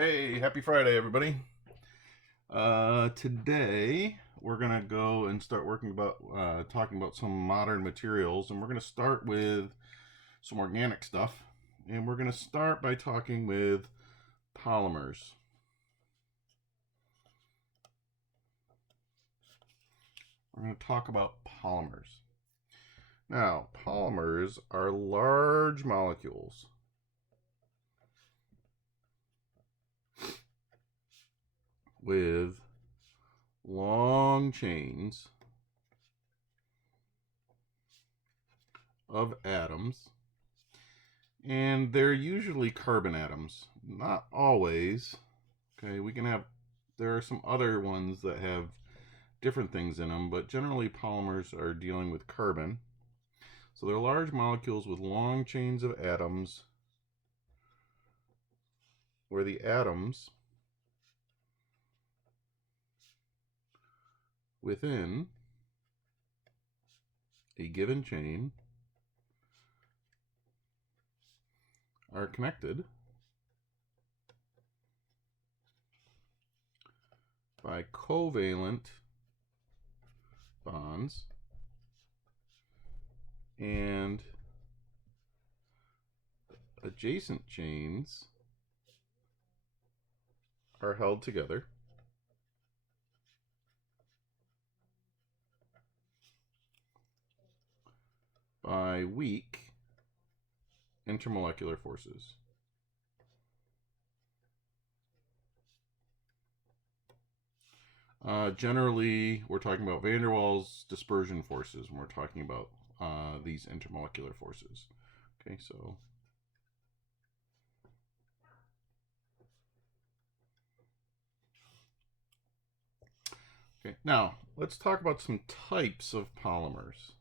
Hey, happy Friday, everybody. Today we're gonna go and start working about talking about some modern materials, and we're gonna start with some organic stuff, and we're gonna start by talking with polymers. We're gonna talk about polymers. Now, polymers are large molecules with long chains of atoms, and they're usually carbon atoms. Not always. Okay, there are some other ones that have different things in them, but generally polymers are dealing with carbon. So they're large molecules with long chains of atoms, where the atoms within a given chain are connected by covalent bonds, and adjacent chains are held together by weak intermolecular forces. Generally, we're talking about van der Waals dispersion forces when we're talking about these intermolecular forces. Okay, so now let's talk about some types of polymers.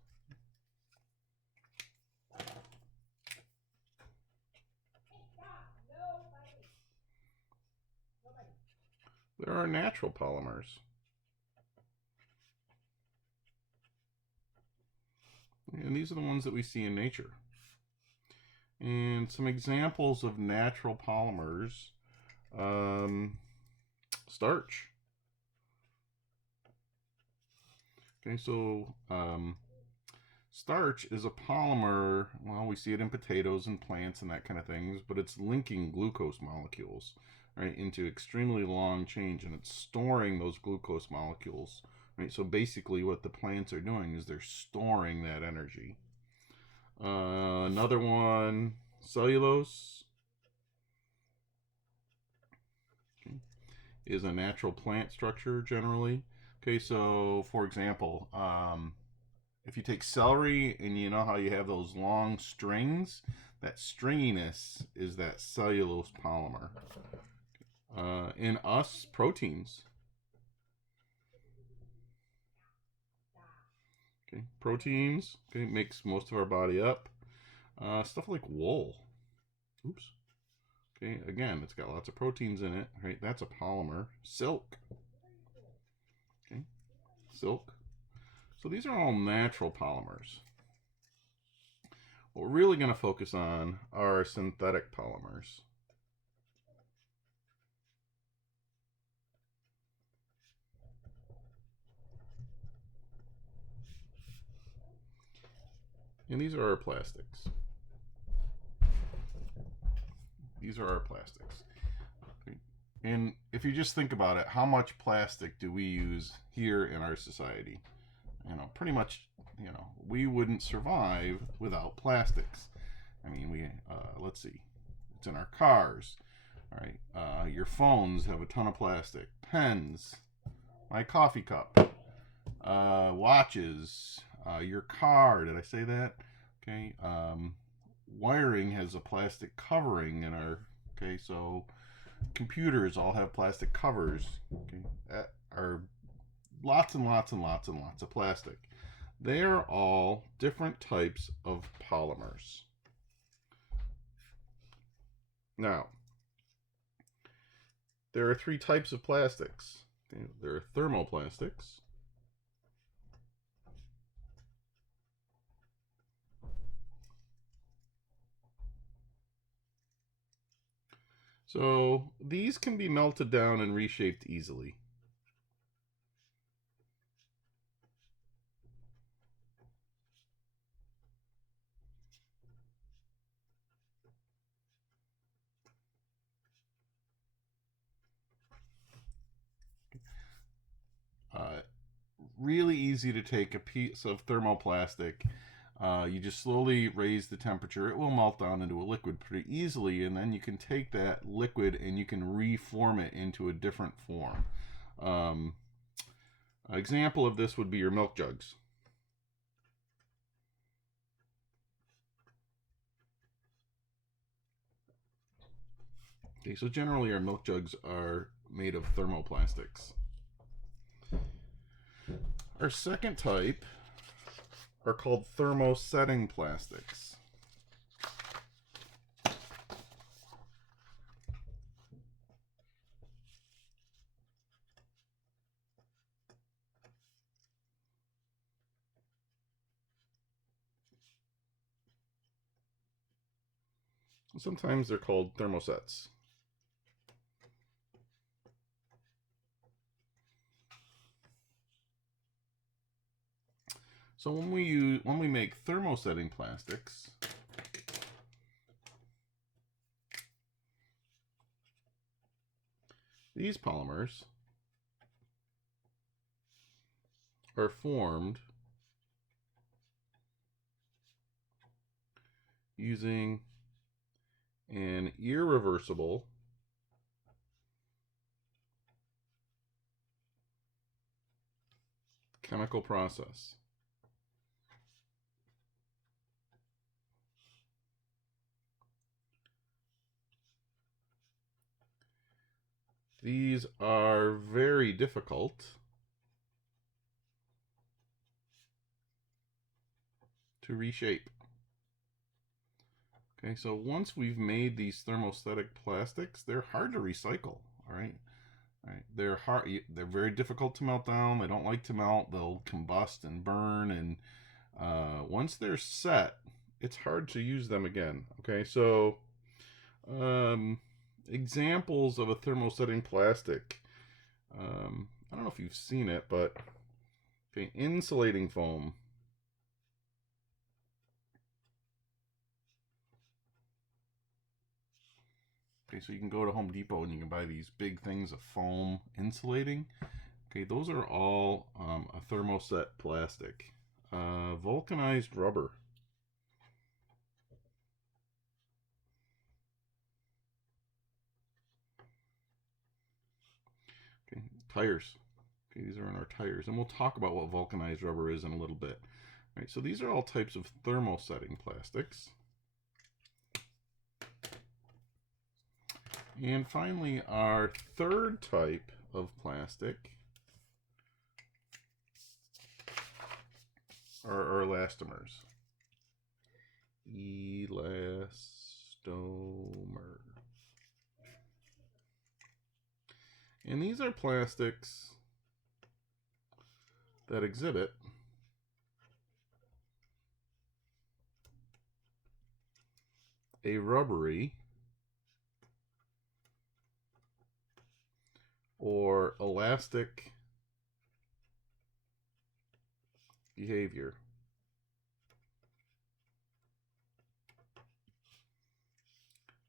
There are natural polymers. And these are the ones that we see in nature. And some examples of natural polymers: starch. Okay, so starch is a polymer. Well, we see it in potatoes and plants and that kind of things, but it's linking glucose molecules, right, into extremely long chains, and it's storing those glucose molecules, right? So basically what the plants are doing is they're storing that energy. Another one, cellulose, okay, is a natural plant structure generally. Okay, so for example, if you take celery and you know how you have those long strings, that stringiness is that cellulose polymer. In us, proteins. Okay, proteins, okay, makes most of our body up. Stuff like wool. Oops. Okay, again, it's got lots of proteins in it, right? That's a polymer. Silk. Okay, silk. So these are all natural polymers. What we're really going to focus on are synthetic polymers. And these are our plastics. These are our plastics. And if you just think about it, how much plastic do we use here in our society? Pretty much, we wouldn't survive without plastics. I mean, let's see, it's in our cars. All right, your phones have a ton of plastic. Pens, my coffee cup, watches, your car. Did I say that? Okay. Wiring has a plastic covering in our. Okay, so computers all have plastic covers. Okay, that are lots and lots and lots and lots of plastic. They are all different types of polymers. Now, there are three types of plastics. Okay, there are thermoplastics, So these can be melted down and reshaped easily. Uh, Really easy to take a piece of thermoplastic. You just slowly raise the temperature. It will melt down into a liquid pretty easily, and then you can take that liquid and you can reform it into a different form. An example of this would be your milk jugs. Okay, so generally our milk jugs are made of thermoplastics. Our second type are called thermosetting plastics. Sometimes they're called thermosets. So when we make thermosetting plastics, these polymers are formed using an irreversible chemical process. These are very difficult to reshape. Okay, so once we've made these thermostatic plastics, they're hard to recycle, all right? All right, they're very difficult to melt down. They don't like to melt. They'll combust and burn, and once they're set, it's hard to use them again. Okay, so examples of a thermosetting plastic. I don't know if you've seen it, but okay, insulating foam. Okay, so you can go to Home Depot and you can buy these big things of foam insulating. Okay, those are all a thermoset plastic. Vulcanized rubber. Okay, tires. Okay, these are in our tires, and we'll talk about what vulcanized rubber is in a little bit. All right, so these are all types of thermosetting plastics. And finally, our third type of plastic are our elastomers. Elastomer. And these are plastics that exhibit a rubbery or elastic behavior.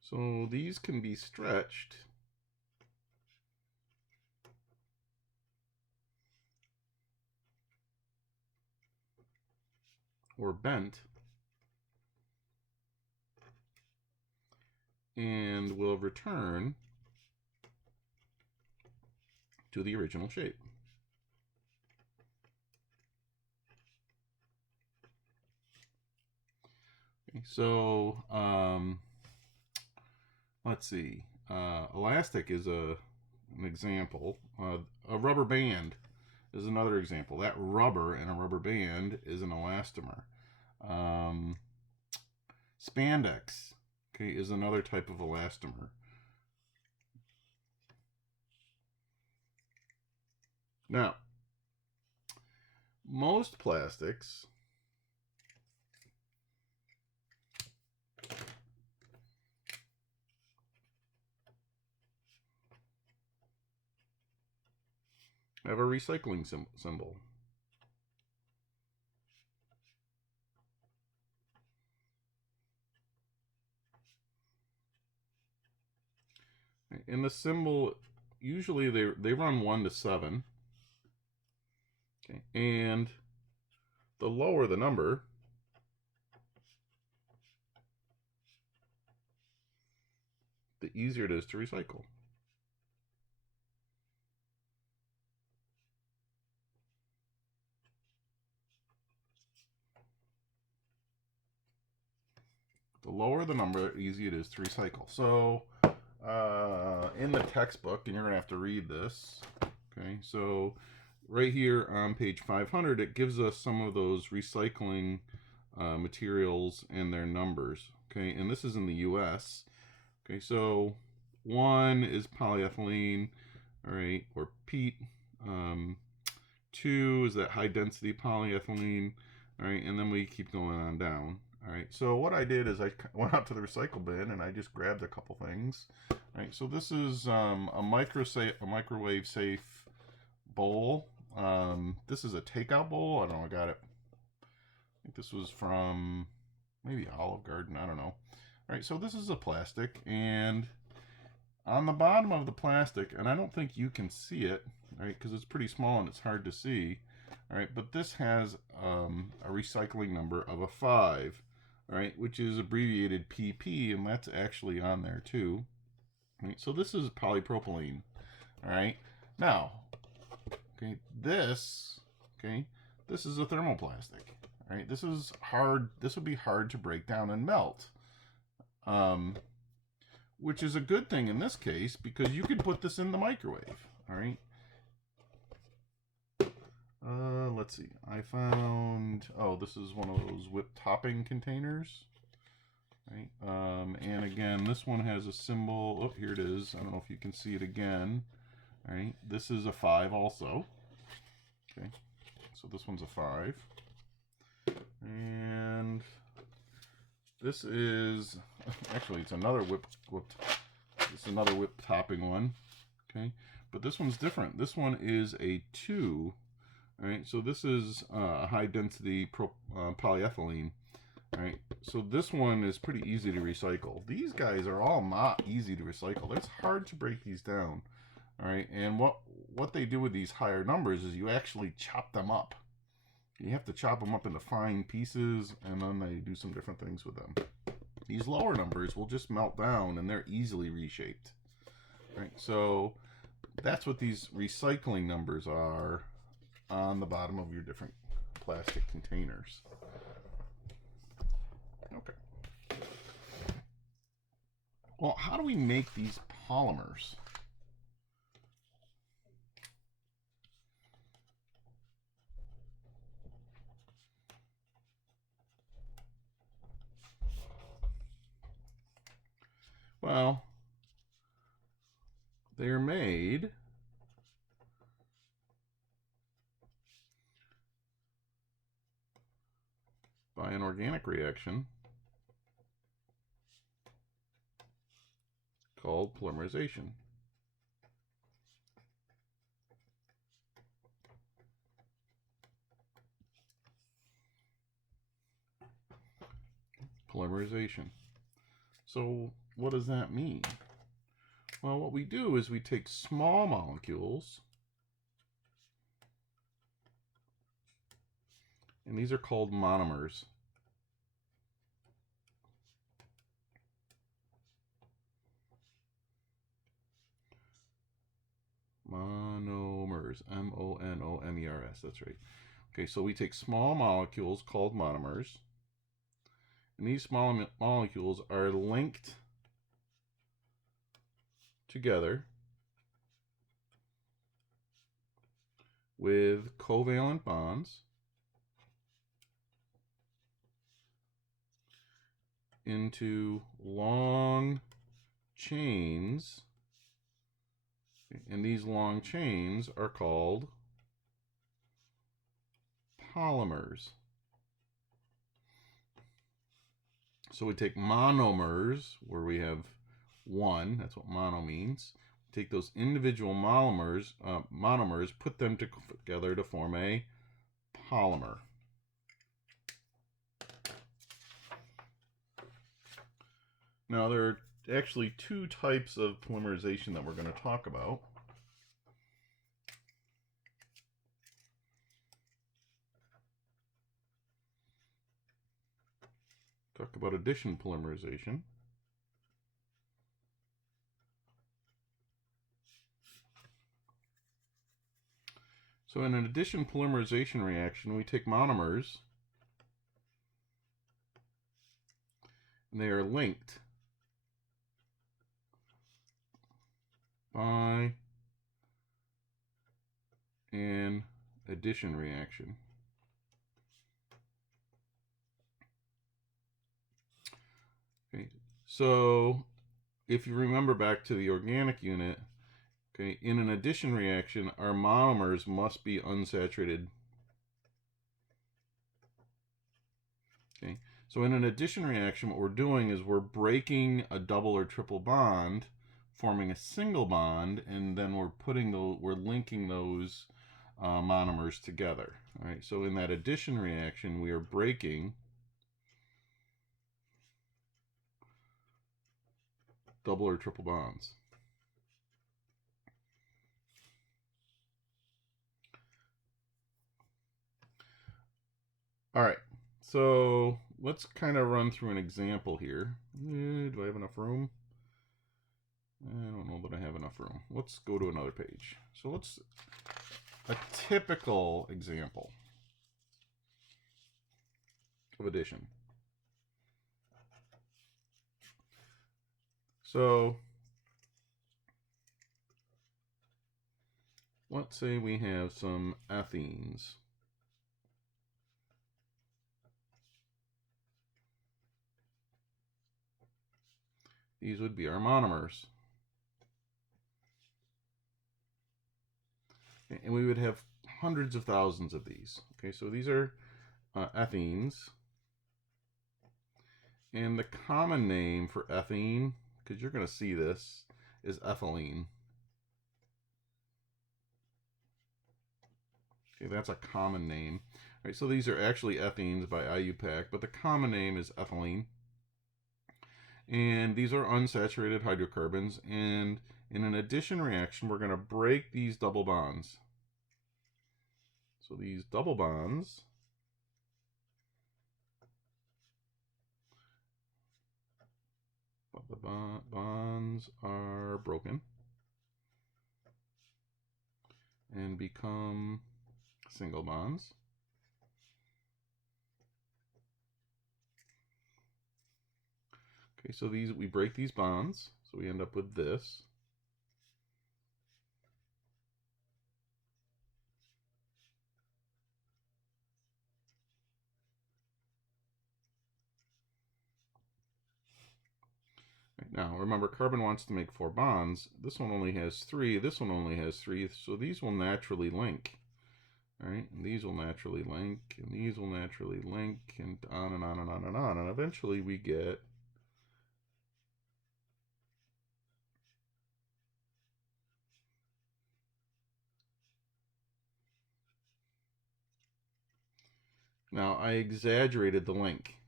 So these can be stretched or bent and will return to the original shape. Okay, so let's see. Elastic is an example. A rubber band is another example. That rubber in a rubber band is an elastomer. Spandex, okay, is another type of elastomer. Now, most plastics have a recycling symbol. And the symbol, usually they run 1 to 7. Okay, and the lower the number, the easier it is to recycle. The lower the number, the easier it is to recycle. So in the textbook, and you're going to have to read this, okay, so right here on page 500, it gives us some of those recycling materials and their numbers, okay, and this is in the US. Okay, so 1 is polyethylene, all right, or peat. 2 is that high density polyethylene, all right, and then we keep going on down. All right, so what I did is I went out to the recycle bin and I just grabbed a couple things. All right, so this is a microwave safe bowl. This is a takeout bowl. I don't know, I got it. I think this was from maybe Olive Garden. I don't know. All right, so this is a plastic, and on the bottom of the plastic, and I don't think you can see it, right, because it's pretty small and it's hard to see. All right, but this has a recycling number of a 5, all right, which is abbreviated PP, and that's actually on there too. Right, so this is polypropylene. All right, now, okay, this is a thermoplastic. All right, this is hard. This would be hard to break down and melt, which is a good thing in this case because you could put this in the microwave. All right. Let's see. I found, oh, this is one of those whipped topping containers. Right. And again, this one has a symbol. Oh, here it is. I don't know if you can see it again. All right. This is a 5 also. Okay. So this one's a 5. And this is, actually, it's another this is another whipped topping one. Okay. But this one's different. This one is a 2. All right, so this is a high density polyethylene. All right, so this one is pretty easy to recycle. These guys are all not easy to recycle. It's hard to break these down. All right, and what they do with these higher numbers is you actually chop them up. You have to chop them up into fine pieces, and then they do some different things with them. These lower numbers will just melt down, and they're easily reshaped. All right, so that's what these recycling numbers are on the bottom of your different plastic containers. Okay. Well, how do we make these polymers? Well, they're made by an organic reaction called polymerization. Polymerization. So what does that mean? Well, what we do is we take small molecules, and these are called monomers. Monomers, M-O-N-O-M-E-R-S, that's right. Okay, so we take small molecules called monomers, and these small molecules are linked together with covalent bonds into long chains, and these long chains are called polymers. So we take monomers, where we have 1, that's what mono means. take those individual monomers, put them together to form a polymer. Now, there are actually two types of polymerization that we're going to talk about. Talk about addition polymerization. So in an addition polymerization reaction, we take monomers, and they are linked by an addition reaction. Okay, so if you remember back to the organic unit, okay, in an addition reaction, our monomers must be unsaturated. Okay, so in an addition reaction, what we're doing is we're breaking a double or triple bond, forming a single bond, and then we're linking those monomers together. All right, so in that addition reaction, we are breaking double or triple bonds. All right, so let's kind of run through an example here. Do I have enough room? I don't know that I have enough room. Let's go to another page. So a typical example of addition. So let's say we have some ethenes. These would be our monomers. And we would have hundreds of thousands of these. Okay, so these are ethenes. And the common name for ethene, because you're going to see this, is ethylene. Okay, that's a common name. All right, so these are actually ethenes by IUPAC, but the common name is ethylene. And these are unsaturated hydrocarbons. And in an addition reaction, we're going to break these double bonds. So these double bonds bonds are broken and become single bonds. Okay, so we break these bonds, so we end up with this. Right, now, remember, carbon wants to make 4 bonds. This one only has 3. This one only has 3. So these will naturally link. All right, and these will naturally link, and these will naturally link, and on and on and on and on. And eventually we get now I exaggerated the link.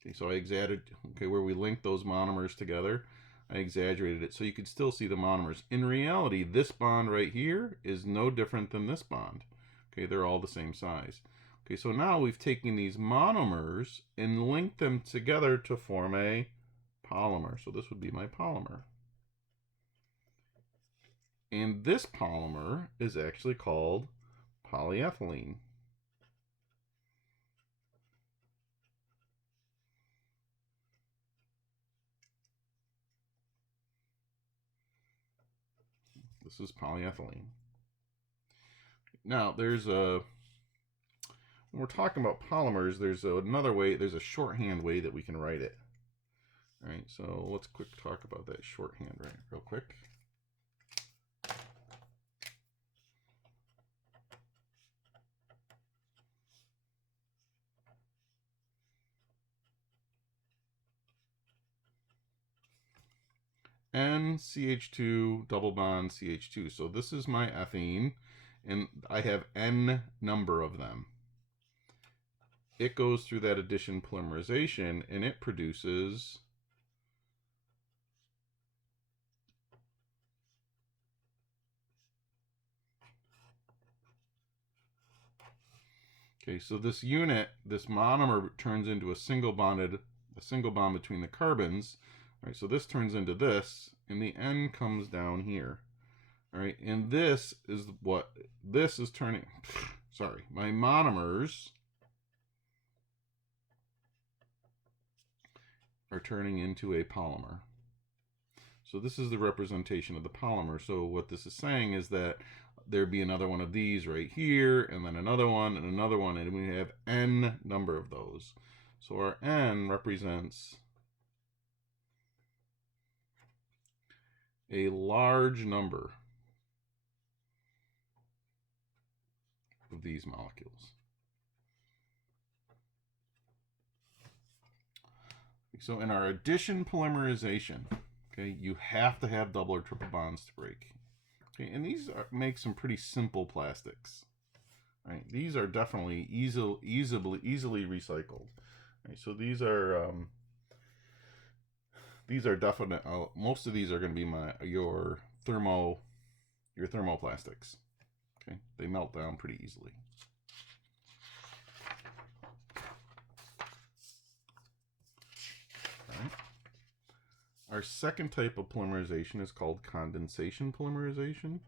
Okay, so I exaggerated, where we link those monomers together, I exaggerated it so you could still see the monomers. In reality, this bond right here is no different than this bond. Okay, they're all the same size. Okay, so now we've taken these monomers and linked them together to form a polymer. So this would be my polymer. And this polymer is actually called polyethylene. This is polyethylene. Now, when we're talking about polymers, there's another way, there's a shorthand way that we can write it. All right, so let's quick talk about that shorthand real quick. NCH2 double bond CH2. So this is my ethene, and I have N number of them. It goes through that addition polymerization, and it produces okay, so this unit, this monomer turns into a single bond between the carbons. All right, so this turns into this, and the N comes down here. All right, and this is what this is turning. Sorry, my monomers are turning into a polymer. So this is the representation of the polymer. So what this is saying is that there'd be another one of these right here, and then another one, and we have N number of those. So our N represents a large number of these molecules. So in our addition polymerization, okay, you have to have double or triple bonds to break. Okay, and these make some pretty simple plastics. Right, these are definitely easily recycled. Right, so these are definite. Most of these are going to be your thermoplastics. Okay, they melt down pretty easily. Right. Our second type of polymerization is called condensation polymerization.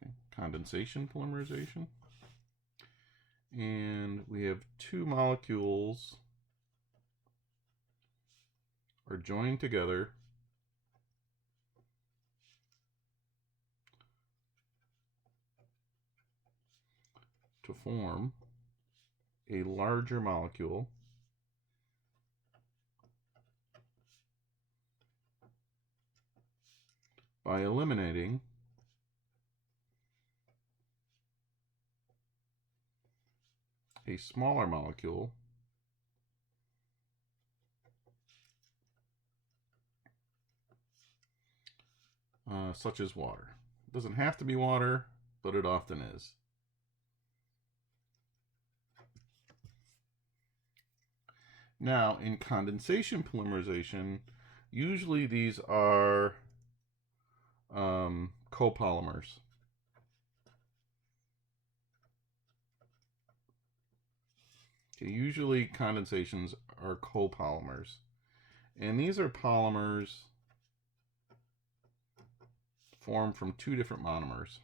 Okay, condensation polymerization. And we have two molecules are joined together to form a larger molecule by eliminating a smaller molecule such as water. It doesn't have to be water, but it often is. Now, in condensation polymerization, usually these are copolymers. Okay, usually condensations are copolymers. And these are polymers formed from two different monomers.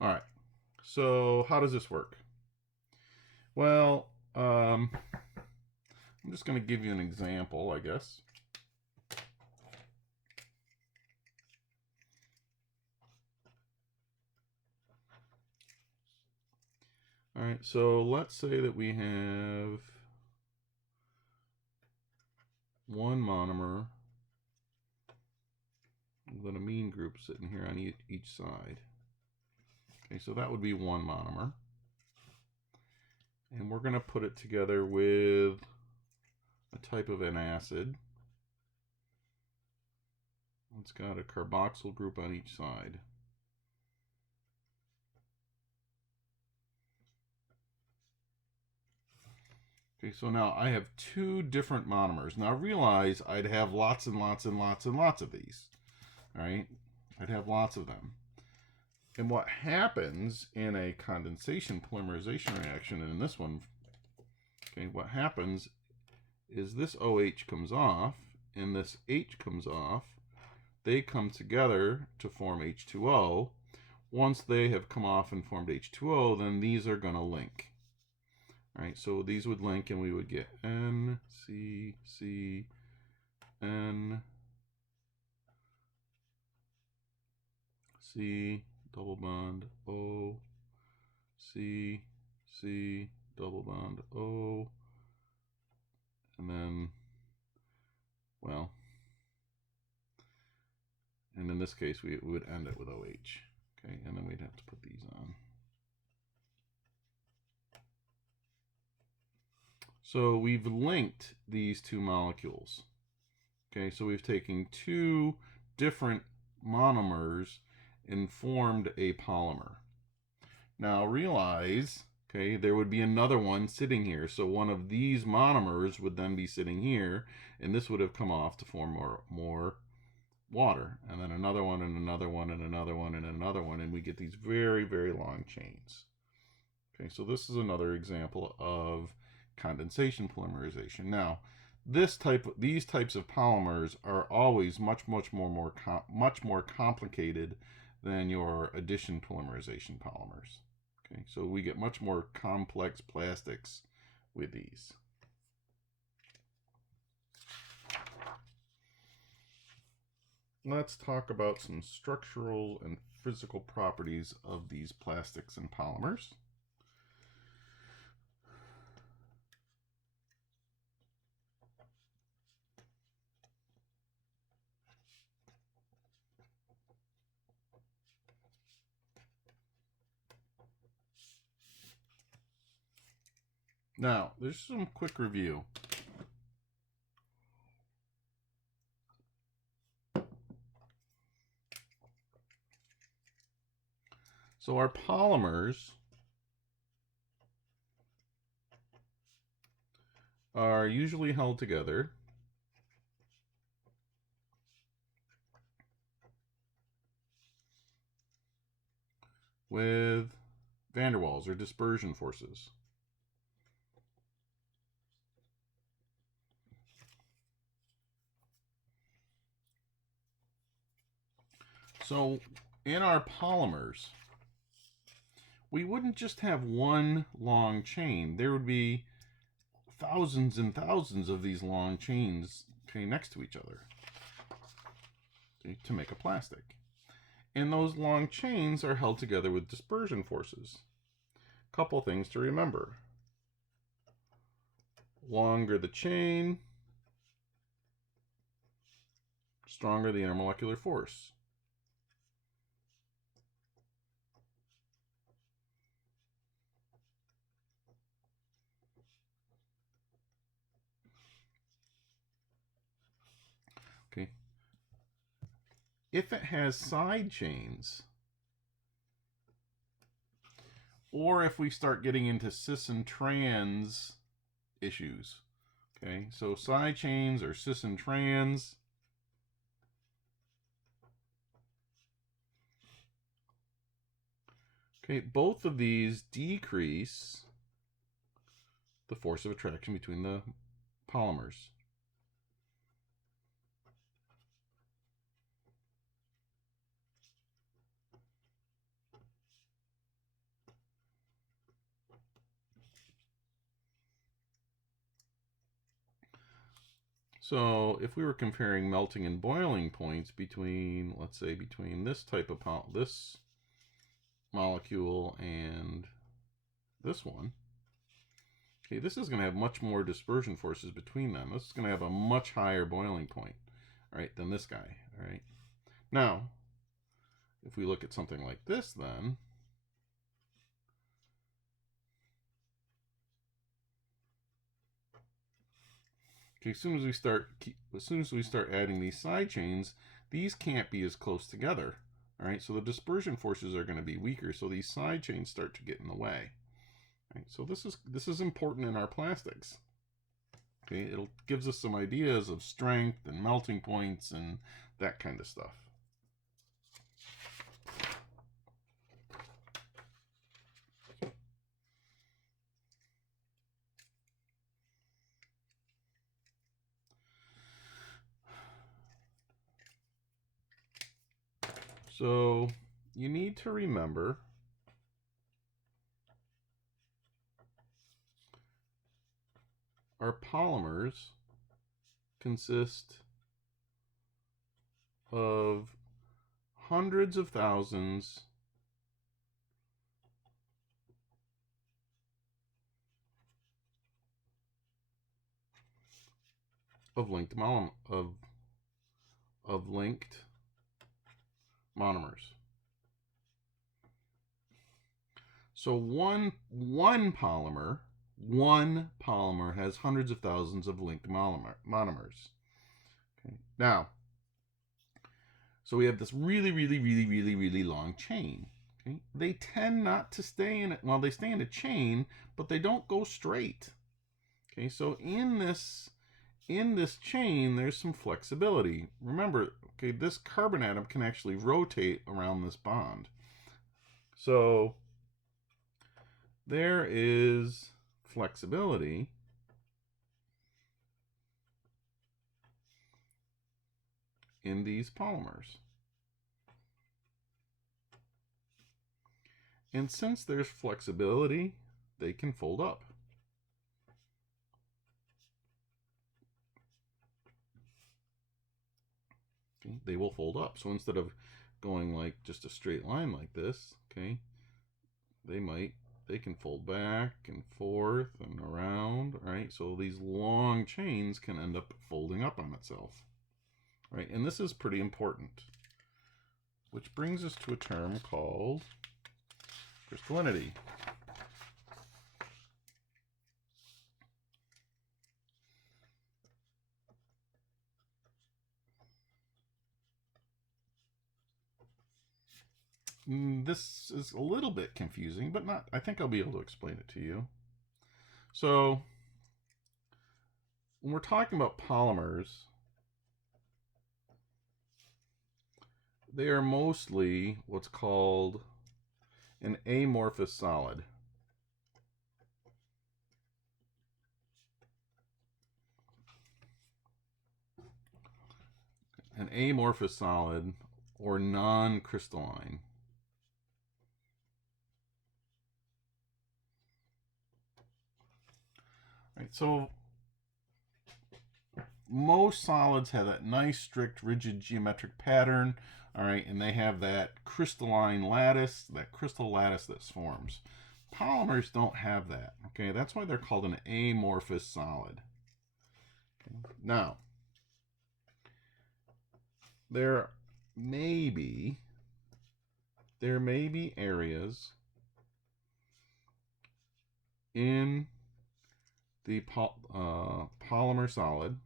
All right, so how does this work? Well, I'm just going to give you an example, I guess. All right, so let's say that we have one monomer with an amine group sitting here on each side. Okay, so that would be one monomer. And we're going to put it together with a type of an acid. It's got a carboxyl group on each side. Okay, so now I have two different monomers. Now realize I'd have lots and lots and lots and lots of these. All right, I'd have lots of them. And what happens in a condensation polymerization reaction, and in this one, okay, what happens is this OH comes off and this H comes off. They come together to form H2O. Once they have come off and formed H2O, then these are going to link. All right, so these would link and we would get N, C, C, N, C, double bond, O, C, C, double bond O, and then, well, and in this case we would end it with OH. Okay, and then we'd have to put these on. So we've linked these two molecules. Okay, so we've taken two different monomers and formed a polymer. Now realize, okay, there would be another one sitting here. So one of these monomers would then be sitting here, and this would have come off to form more water. And then another one, and another one, and another one, and another one, and we get these very, very long chains. Okay, so this is another example of condensation polymerization. Now, these types of polymers are always much more complicated than your addition polymerization polymers. Okay, so we get much more complex plastics with these. Let's talk about some structural and physical properties of these plastics and polymers. Now, there's some quick review. So our polymers are usually held together with van der Waals or dispersion forces. So in our polymers, we wouldn't just have one long chain. There would be thousands and thousands of these long chains next to each other to make a plastic. And those long chains are held together with dispersion forces. Couple things to remember. Longer the chain, stronger the intermolecular force. Okay. If it has side chains, or if we start getting into cis and trans issues, okay, so side chains or cis and trans, okay, both of these decrease the force of attraction between the polymers. So if we were comparing melting and boiling points between, let's say, between this type of this molecule and this one, okay, this is going to have much more dispersion forces between them. This is going to have a much higher boiling point, right, than this guy, all right? Now, if we look at something like this, then okay, as soon as we start adding these side chains, these can't be as close together. All right, so the dispersion forces are going to be weaker, so these side chains start to get in the way. Right, so this is important in our plastics. Okay, it gives us some ideas of strength and melting points and that kind of stuff. So you need to remember our polymers consist of hundreds of thousands of linked linked monomers. So one polymer has hundreds of thousands of linked monomers. Okay. Now, so we have this really long chain. Okay. They tend not to stay in it. Well, they stay in a chain, but they don't go straight. Okay. So in this chain, there's some flexibility. Remember, okay, this carbon atom can actually rotate around this bond. So there is flexibility in these polymers. And since there's flexibility, they can fold up. Okay, they will fold up. So instead of going like just a straight line like this, okay, they can fold back and forth and around, right? So these long chains can end up folding up on itself, right? And this is pretty important, which brings us to a term called crystallinity. This is a little bit confusing, but not. I think I'll be able to explain it to you. So, when we're talking about polymers, they are mostly what's called an amorphous solid. An amorphous solid or non-crystalline. Right, so most solids have that nice, strict, rigid geometric pattern, all right, and they have that crystalline lattice, that crystal lattice that forms. Polymers don't have that, okay? That's why they're called an amorphous solid. Okay. Now, there may be areas in the polymer solid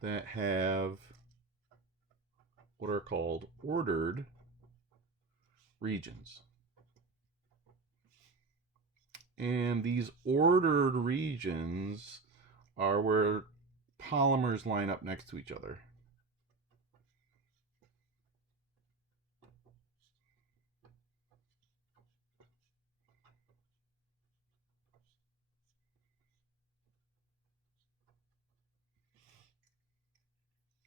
that have what are called ordered regions. And these ordered regions are where polymers line up next to each other.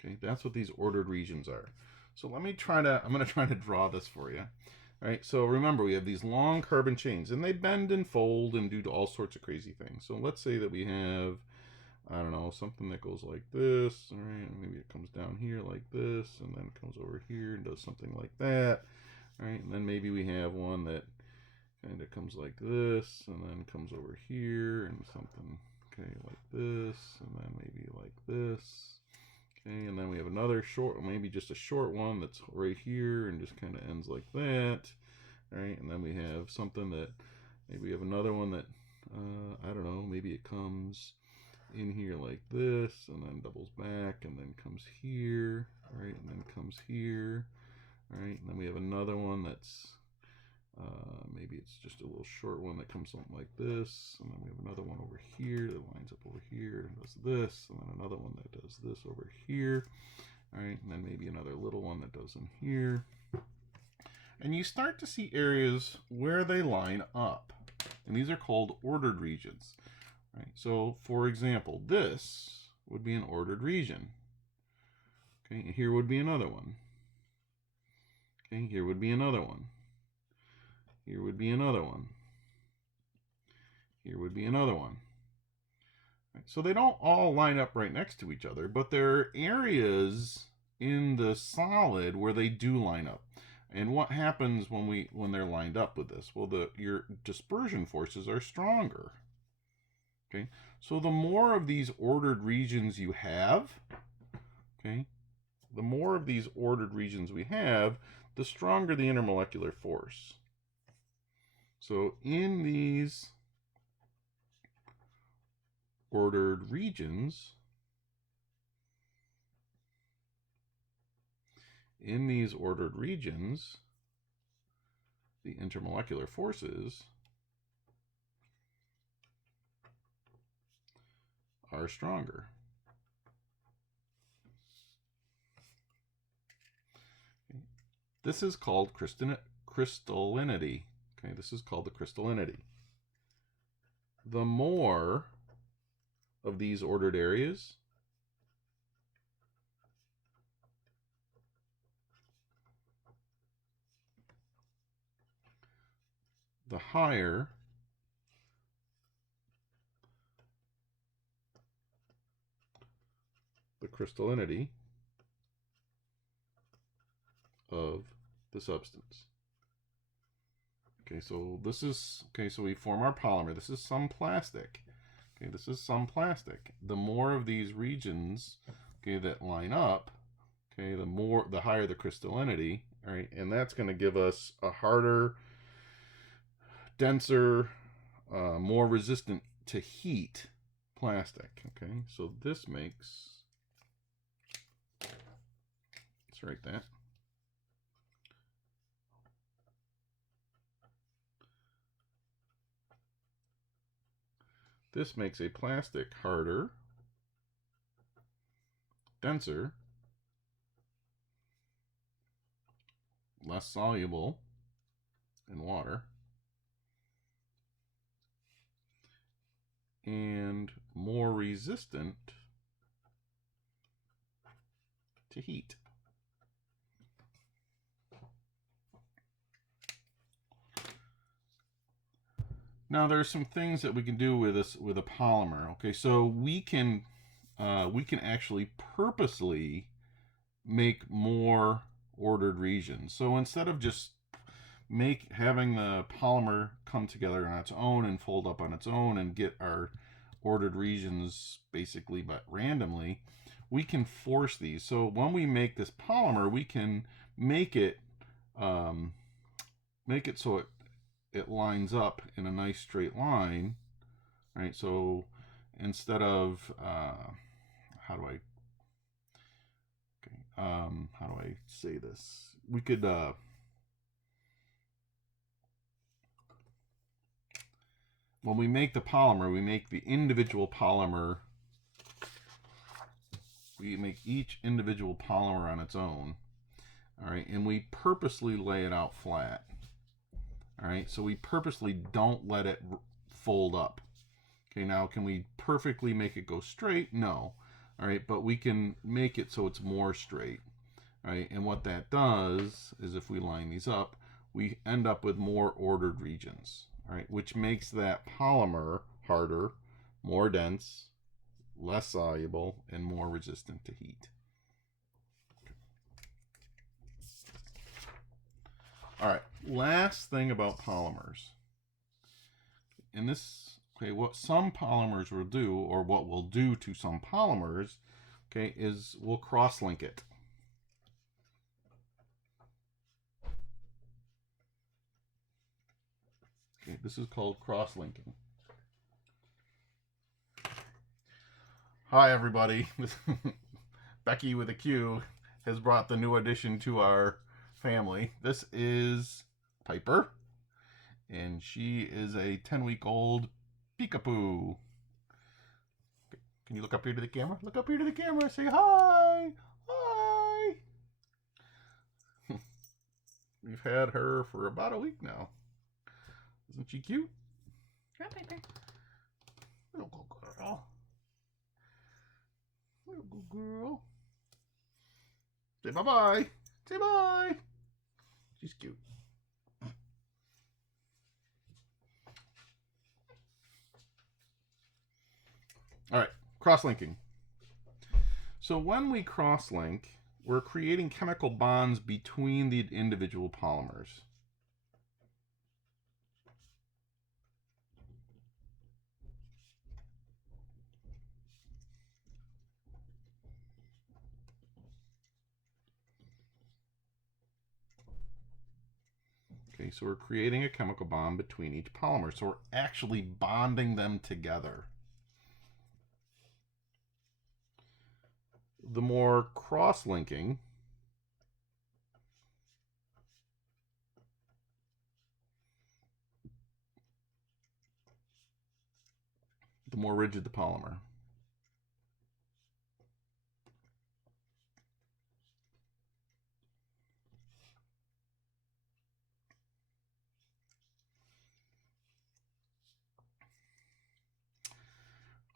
Okay, that's what these ordered regions are. So I'm going to try to draw this for you. All right, so remember we have these long carbon chains and they bend and fold and do all sorts of crazy things. So let's say that we have, I don't know, something that goes like this, all right, maybe it comes down here like this and then comes over here and does something like that. All right, and then maybe we have one that kind of comes like this and then comes over here and something, okay, like this and then maybe like this. Okay, and then we have another short, maybe just a short one that's right here and just kind of ends like that. All right, and then we have something that, maybe we have another one that, I don't know, maybe it comes in here like this and then doubles back and then comes here, all right, and then comes here, all right, and then we have another one that's, maybe it's just a little short one that comes something like this, and then we have another one over here that lines up over here and does this, and then another one that does this over here, all right, and then maybe another little one that does in here. And you start to see areas where they line up, and these are called ordered regions. Right? So, for example, this would be an ordered region. Okay, and here would be another one. Okay, here would be another one. Here would be another one. Here would be another one. Right, so they don't all line up right next to each other, but there are areas in the solid where they do line up. And what happens when they're lined up with this? Well, your dispersion forces are stronger. Okay, so the more of these ordered regions you have, okay, the more of these ordered regions we have, the stronger the intermolecular force. So in these ordered regions, the intermolecular forces are stronger. This is called crystallinity. Okay, this is called the crystallinity. The more of these ordered areas, the higher the crystallinity of the substance. Okay, so this is, okay, so we form our polymer. This is some plastic. Okay, this is some plastic. The more of these regions, okay, that line up, okay, the higher the crystallinity, all right, and that's going to give us a harder, denser, more resistant to heat plastic. Okay, so this makes, let's write that. This makes a plastic harder, denser, less soluble in water, and more resistant to heat. Now there's some things that we can do with this with a polymer. Okay, so we can actually purposely make more ordered regions. So instead of just having the polymer come together on its own and fold up on its own and get our ordered regions basically but randomly, we can force these. So when we make this polymer, we can make it so it lines up in a nice straight line, right? So instead of how do I say this? We could when we make the polymer, we make the individual polymer. We make each individual polymer on its own, all right, and we purposely lay it out flat. All right, so we purposely don't let it fold up. Okay, now can we perfectly make it go straight? No. All right, but we can make it so it's more straight. All right, and what that does is if we line these up, we end up with more ordered regions. All right, which makes that polymer harder, more dense, less soluble, and more resistant to heat. All right, last thing about polymers. In this, okay, what some polymers will do, or what we'll do to some polymers, okay, is we'll cross-link it. Okay, this is called cross-linking. Hi, everybody. Becky with a Q has brought the new addition to our family. This is Piper, and she is a 10-week-old peekapoo. Can you look up here to the camera? Look up here to the camera. Say hi. Hi. We've had her for about a week now. Isn't she cute? Hi, Piper. Little girl. Little girl. Say bye-bye. Say bye. She's cute. All right, cross-linking. So when we cross-link, we're creating chemical bonds between the individual polymers. Okay, so we're creating a chemical bond between each polymer. So we're actually bonding them together. The more cross-linking, the more rigid the polymer.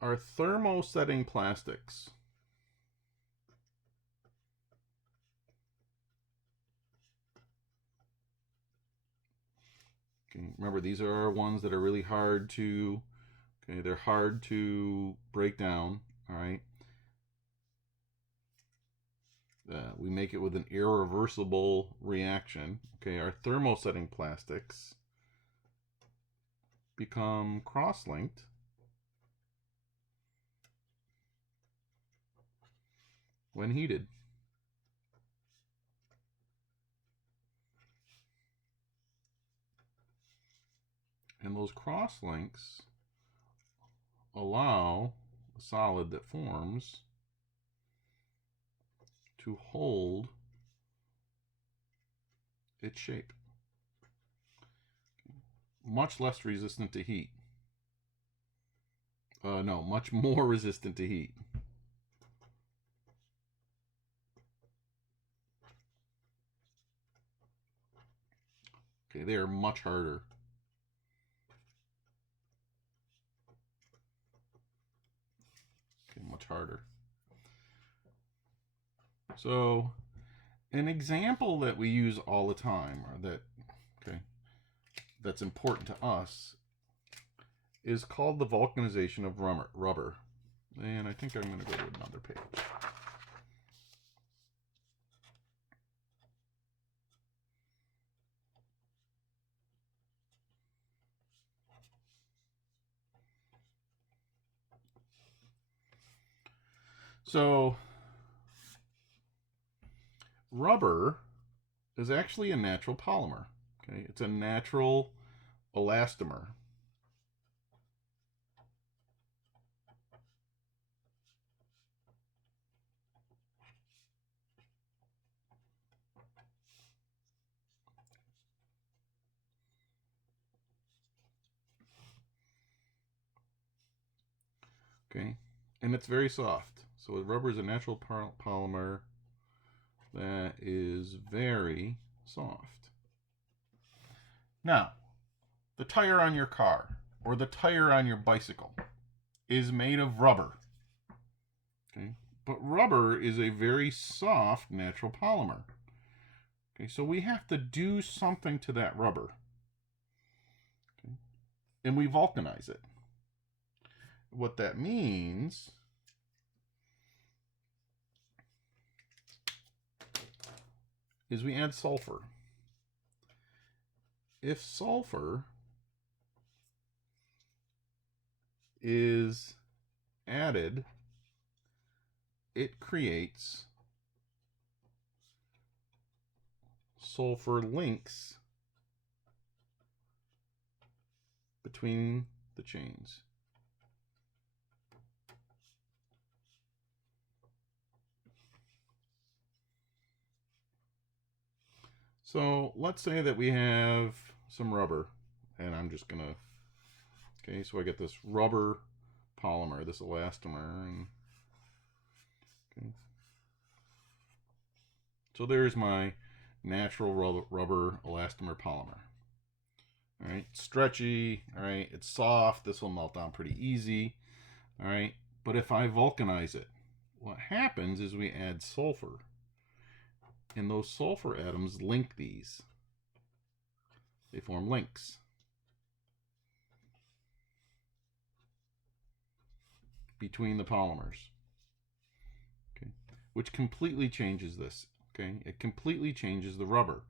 Our thermosetting plastics. Okay, remember, these are our ones that are really hard to, okay, they're hard to break down, all right? We make it with an irreversible reaction. Okay, our thermosetting plastics become cross-linked when heated. And those cross-links allow the solid that forms to hold its shape. Much less resistant to heat. No, much more resistant to heat. Okay, they are much harder. Okay, much harder. So, an example that we use all the time, or that, okay, that's important to us, is called the vulcanization of rubber. And I think I'm going to go to another page. So, rubber is actually a natural polymer. Okay, it's a natural elastomer. Okay, and it's very soft. So rubber is a natural polymer that is very soft. Now, the tire on your car or the tire on your bicycle is made of rubber. Okay, but rubber is a very soft natural polymer. Okay, so we have to do something to that rubber. Okay, and we vulcanize it. What that means is we add sulfur. If sulfur is added, it creates sulfur links between the chains. So let's say that we have some rubber, and I'm just gonna, okay, so I get this rubber polymer, this elastomer, and okay. So there's my natural rubber elastomer polymer. All right, stretchy, all right, it's soft, this will melt down pretty easy, all right, but if I vulcanize it, what happens is we add sulfur, and those sulfur atoms link these. They form links. Between the polymers. Okay, which completely changes this. Okay, it completely changes the rubber.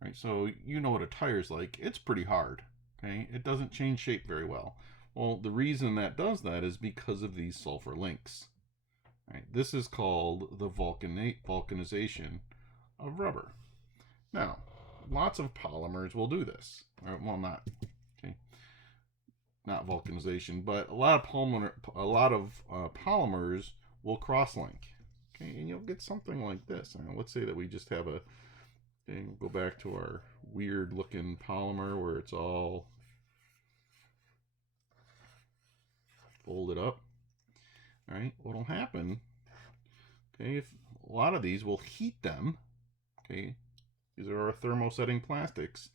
Right, so you know what a tire's like. It's pretty hard. Okay, it doesn't change shape very well. Well, the reason that does that is because of these sulfur links. Right, this is called the vulcanization of rubber. Now, lots of polymers will do this. Well, not okay, not vulcanization, but a lot of polymers will cross-link. Okay, and you'll get something like this. Let's say that we just have a. Okay, we'll go back to our weird-looking polymer where it's all folded up. All right, what'll happen? Okay, if a lot of these will heat them. Okay, these are our thermosetting plastics,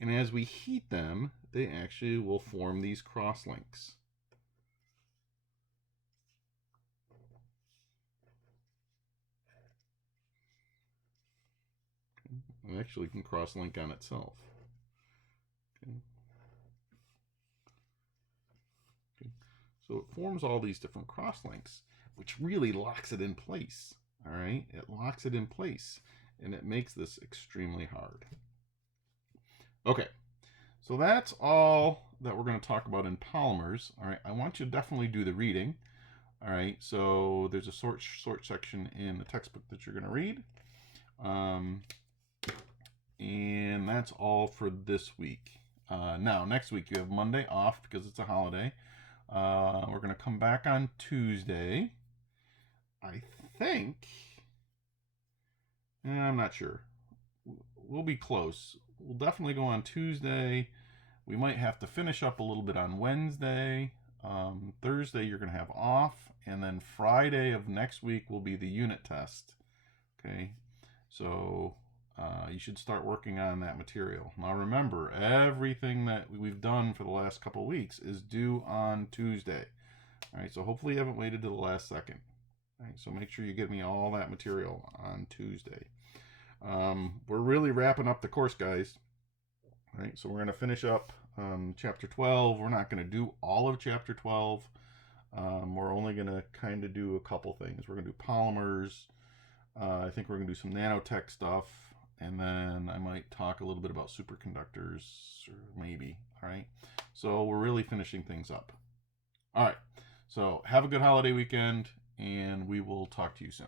and as we heat them, they actually will form these cross links. It actually can cross link on itself. Okay. Okay. So it forms all these different cross links, which really locks it in place. All right, it locks it in place, and it makes this extremely hard. Okay, so that's all that we're going to talk about in polymers. All right, I want you to definitely do the reading. All right, so there's a sort section in the textbook that you're going to read. And that's all for this week. Now, next week you have Monday off because it's a holiday. We're going to come back on Tuesday. I think. I'm not sure. We'll be close. We'll definitely go on Tuesday. We might have to finish up a little bit on Wednesday. Thursday you're going to have off. And then Friday of next week will be the unit test. Okay. So you should start working on that material. Now remember, everything that we've done for the last couple of weeks is due on Tuesday. All right, so hopefully you haven't waited to the last second. All right, so make sure you get me all that material on Tuesday. We're really wrapping up the course, guys. All right, so we're going to finish up chapter 12. We're not going to do all of chapter 12. We're only going to kind of do a couple things. We're going to do polymers. I think we're going to do some nanotech stuff. And then I might talk a little bit about superconductors, or maybe. All right. So we're really finishing things up. All right. So have a good holiday weekend, and we will talk to you soon.